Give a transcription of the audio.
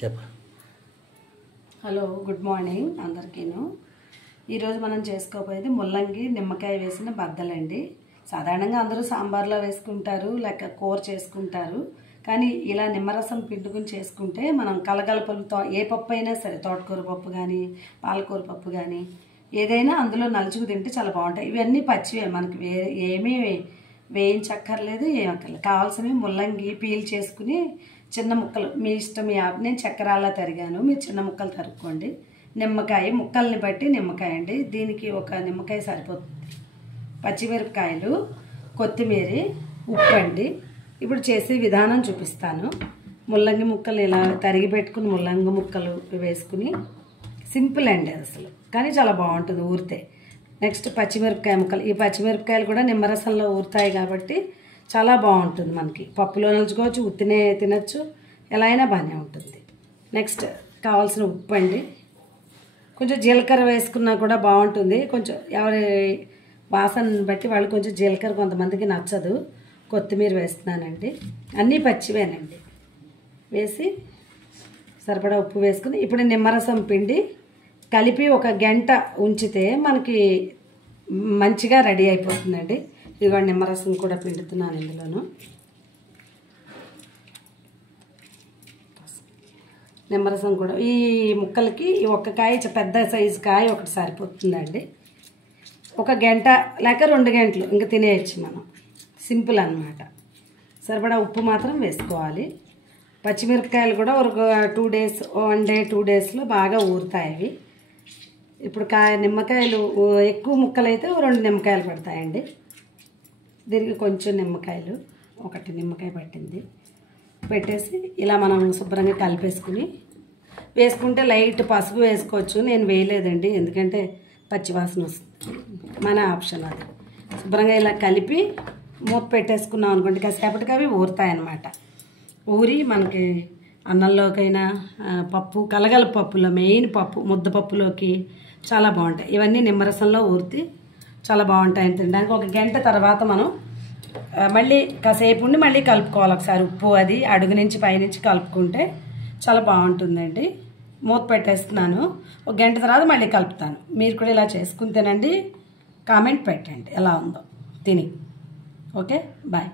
చెప్ప hello good morning అందరికీను. ఈరోజు మనం చేసుకోబోయేది ముల్లంగి నిమ్మకాయ వేసిన బద్దలండి. సాధారణంగా అందరూ సాంబార్లో వేసుకుంటారు, లేక కూర చేసుకుంటారు. కానీ ఇలా నిమ్మరసం పిండుకుని చేసుకుంటే మనం కలగలపలతో ఏ పప్పు అయినా సరే, తోటకూర పప్పు కానీ పాలకూర పప్పు కానీ ఏదైనా అందులో నలుచుకు తింటే చాలా బాగుంటాయి. ఇవన్నీ పచ్చివే, మనకి ఏమీ వేయించక్కర్లేదు, ఏమక్కర్లేదు. కావాల్సినవి ముల్లంగి పీల్ చేసుకుని చిన్న ముక్కలు మీ ఇష్టం. నేను చక్కెర అలా తరిగాను, మీరు చిన్న ముక్కలు తరుక్కోండి. నిమ్మకాయ ముక్కల్ని బట్టి నిమ్మకాయ అండి, దీనికి ఒక నిమ్మకాయ సరిపోతుంది. పచ్చిమిరపకాయలు, కొత్తిమీర, ఉప్పు అండి. ఇప్పుడు చేసే విధానం చూపిస్తాను. ముల్లంగి ముక్కలు ఇలా తరిగి పెట్టుకుని ముల్లంగి ముక్కలు వేసుకుని సింపుల్ అండి అసలు, కానీ చాలా బాగుంటుంది ఊరితే. నెక్స్ట్ పచ్చిమిరపకాయ ముక్కలు. ఈ పచ్చిమిరపకాయలు కూడా నిమ్మరసంలో ఊరుతాయి కాబట్టి చాలా బాగుంటుంది. మనకి పప్పులో నలుచుకోవచ్చు, ఉత్తినే తినచ్చు, ఎలా అయినా బాగానే ఉంటుంది. నెక్స్ట్ కావాల్సిన ఉప్పు అండి. కొంచెం జీలకర్ర వేసుకున్నా కూడా బాగుంటుంది. కొంచెం ఎవరి వాసనని బట్టి వాళ్ళు కొంచెం జీలకర్ర కొంతమందికి నచ్చదు. కొత్తిమీర వేస్తున్నానండి. అన్నీ పచ్చివేనండి. వేసి సరిపడా ఉప్పు వేసుకుని ఇప్పుడు నిమ్మరసం పిండి కలిపి ఒక గంట ఉంచితే మనకి మంచిగా రెడీ అయిపోతుందండి. ఇదిగో నిమ్మరసం కూడా పిండుతున్నాను ఇందులోను. నిమ్మరసం కూడా ఈ ముక్కలకి ఈ ఒక్క కాయ, పెద్ద సైజు కాయ ఒకటి సరిపోతుందండి. ఒక గంట లేక 2 గంటలు ఇంకా తినేయచ్చు మనం. సింపుల్ అన్నమాట. సరిపడా ఉప్పు మాత్రం వేసుకోవాలి. పచ్చిమిరపకాయలు కూడా ఒక 2 డేస్, 1 డే 2 డేస్లో బాగా ఊరుతాయి అవి. ఇప్పుడు నిమ్మకాయలు ఎక్కువ ముక్కలు అయితే 2 నిమ్మకాయలు పడతాయండి. దీనికి కొంచెం నిమ్మకాయలు, 1 నిమ్మకాయ పట్టింది పెట్టేసి ఇలా మనం శుభ్రంగా కలిపేసుకుని వేసుకుంటే లైట్ పసుపు వేసుకోవచ్చు. నేను వేయలేదండి, ఎందుకంటే పచ్చివాసన వస్తుంది. మన ఆప్షన్ అది. శుభ్రంగా ఇలా కలిపి మూత పెట్టేసుకున్నాం అనుకోండి, కాసేపటికి అవి ఊరుతాయన్నమాట. ఊరి మనకి అన్నంలోకైనా పప్పు, కలగల పప్పులో మెయిన్ పప్పు, ముద్దపప్పులోకి చాలా బాగుంటాయి. ఇవన్నీ నిమ్మరసంలో ఊరితే చాలా బాగుంటాయి తినడానికి. 1 గంట తర్వాత మనం మళ్ళీ కాసేపు ఉండి మళ్ళీ కలుపుకోవాలి ఒకసారి. ఉప్పు అది అడుగు నుంచి పైనుంచి కలుపుకుంటే చాలా బాగుంటుందండి. మూత పెట్టేస్తున్నాను. 1 గంట తర్వాత మళ్ళీ కలుపుతాను. మీరు కూడా ఇలా చేసుకుని తినండి. కామెంట్ పెట్టండి ఎలా ఉందో తిని. Okay, bye.